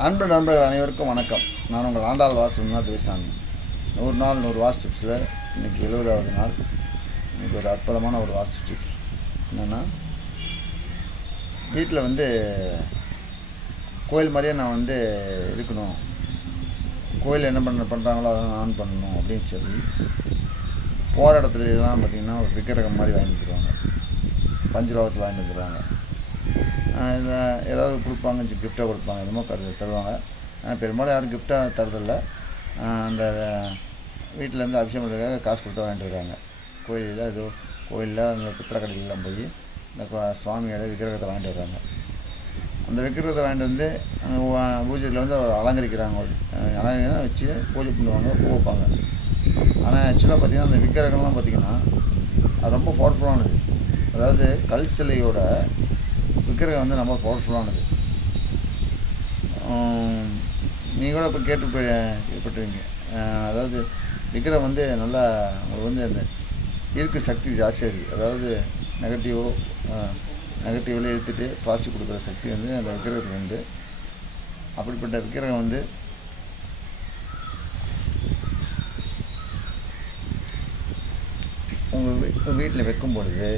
அன்பு நண்பர்கள் அனைவருக்கும் வணக்கம். நான் உங்கள் ஆண்டாள் வாசு விநாத் துரைசாமி நூறு நாள் நூறு வாஸ்து டிப்ஸில் இன்றைக்கி எழுபதாவது நாள். இன்றைக்கி ஒரு அற்புதமான ஒரு வாஸ்து டிப்ஸ் என்னென்னா வீட்டில் வந்து கோயில் மாதிரியே நான் வந்து இருக்கணும். கோயில் என்ன பண்ண பண்ணுறாங்களோ அதை நான் பண்ணணும் அப்படின்னு சொல்லி போகிற இடத்துலலாம் பார்த்திங்கன்னா ஒரு விக்கிரகம் மாதிரி வாங்கி தருவாங்க பஞ்சலோகத்தில் வாங்கி வந்துடுவாங்க ஏதாவது கொடுப்பாங்க கிஃப்டாக கொடுப்பாங்க. என்னமோ கரு தருவாங்க. ஆனால் பெரும்பாலும் யாரும் கிஃப்டாக தரதில்ல அந்த வீட்டிலேருந்து அபிஷேகம் பண்ணுறதுக்காக காசு கொடுத்து வாங்கிட்டு இருக்காங்க. கோயிலில் ஏதோ கோயிலில் அந்த பித்திர கடையிலலாம் போய் இந்த சுவாமியோட விக்கிரகத்தை வாங்கிட்டு வர்றாங்க. அந்த விக்கிரகத்தை வாங்கிட்டு வந்து அங்க பூஜையில் வந்து அலங்கரிக்கிறாங்க. ஒரு அலங்கரிக்கலாம் வச்சு பூஜை பண்ணுவாங்க பூ வைப்பாங்க. ஆனால் ஆக்சுவலாக பார்த்திங்கன்னா அந்த விக்கிரகம்லாம் பார்த்தீங்கன்னா அது ரொம்ப பவர்ஃபுல்லானது அதாவது கல் சிலையோட விக்கிரகம் வந்து ரொம்ப பவர்ஃபுல்லானது நீங்கள் கூட இப்போ கேட்டு கேட்பட்டுருவீங்க அதாவது விக்கிரகம் வந்து நல்லா உங்களுக்கு வந்து அந்த ஈர்க்கு சக்தி ஜாஸ்தியாக இருக்குது அதாவது நெகட்டிவோ நெகட்டிவில் எடுத்துகிட்டு பாசிட்டிவ் கொடுக்குற சக்தி வந்து அந்த விக்கிரகத்துக்கு உண்டு. அப்படிப்பட்ட விக்கிரகம் வந்து உங்கள் வீ வீட்டில் வைக்கும் பொழுது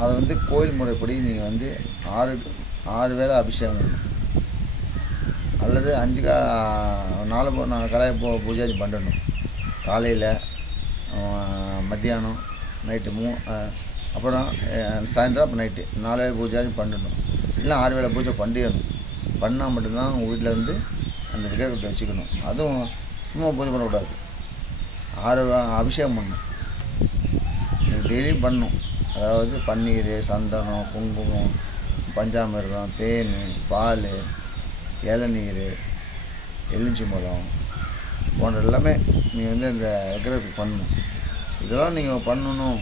அதை வந்து கோயில் முறைப்படி நீங்கள் வந்து ஆறு ஆறு வேளை அபிஷேகம் பண்ணணும். அல்லது அஞ்சு கா நாலு பூ- நாலு கலையை பூ பூஜை பண்ணணும். காலையில் மத்தியானம் நைட்டு மூ அப்புறம் சாயந்தரம் அப்புறம் நைட்டு நாலு வேளை பூஜை பண்ணணும். இல்லை ஆறு வேளை பூஜை பண்ணிடணும். பண்ணால் மட்டும்தான் உங்கள் வீட்டில் வந்து அந்த விக்கிரகத்தை வச்சுக்கணும். அதுவும் சும்மா பூஜை பண்ணக்கூடாது. ஆறு அபிஷேகம் பண்ணணும். டெய்லியும் பண்ணணும். அதாவது பன்னீர் சந்தனம் குங்குமம் பஞ்சாமிர்தம் தேன் பால் இளநீர் எலுமிச்சி மரம் போன்ற எல்லாமே நீங்கள் வந்து அந்த விக்கிரகத்துக்கு பண்ணணும். இதெல்லாம் நீங்கள் பண்ணணும்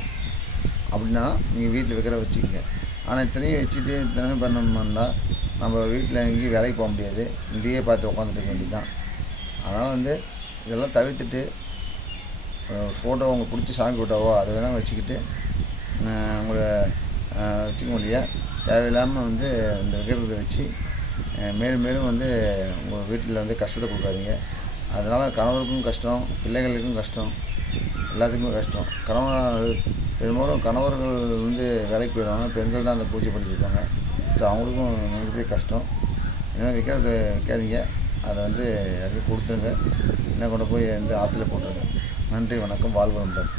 அப்படின்னா நீங்கள் வீட்டில் விக்கிரகம் வச்சுக்கங்க. ஆனால் இத்தனையும் வச்சுட்டு இத்தனை பண்ணணும்னா நம்ம வீட்டில் எங்கேயும் வேலைக்கு போக முடியாது. இங்கேயே பார்த்து உட்காந்துட்டு வேண்டியது தான் அதனால் வந்து இதெல்லாம் தவிர்த்துட்டு ஃபோட்டோ உங்களுக்கு பிடிச்சி சாமி ஃபோட்டோவோ அதை வேணால் வச்சுக்கிட்டு உங்களை வச்சுக்க முடியல தேவையில்லாமல் வந்து இந்த விக்கிறத வச்சு மேலும் மேலும் வந்து உங்கள் வீட்டில் வந்து கஷ்டத்தை கொடுக்காதீங்க. அதனால் கணவருக்கும் கஷ்டம் பிள்ளைகளுக்கும் கஷ்டம் எல்லாத்துக்குமே கஷ்டம். கணவன் பெரும்பாலும் கணவர்கள் வந்து வேலைக்கு போயிடுவாங்க பெண்கள் தான் அந்த பூஜை பண்ணிட்டு ஸோ அவங்களுக்கும் மிகப்பெரிய கஷ்டம். ஏன்னா விற்கிறத வைக்காதீங்க. அதை வந்து யாருக்கும் கொடுத்துருங்க. என்ன கொண்டு போய் வந்து ஆற்றுல போட்டுருங்க. நன்றி வணக்கம் வாழ்வு நண்பன்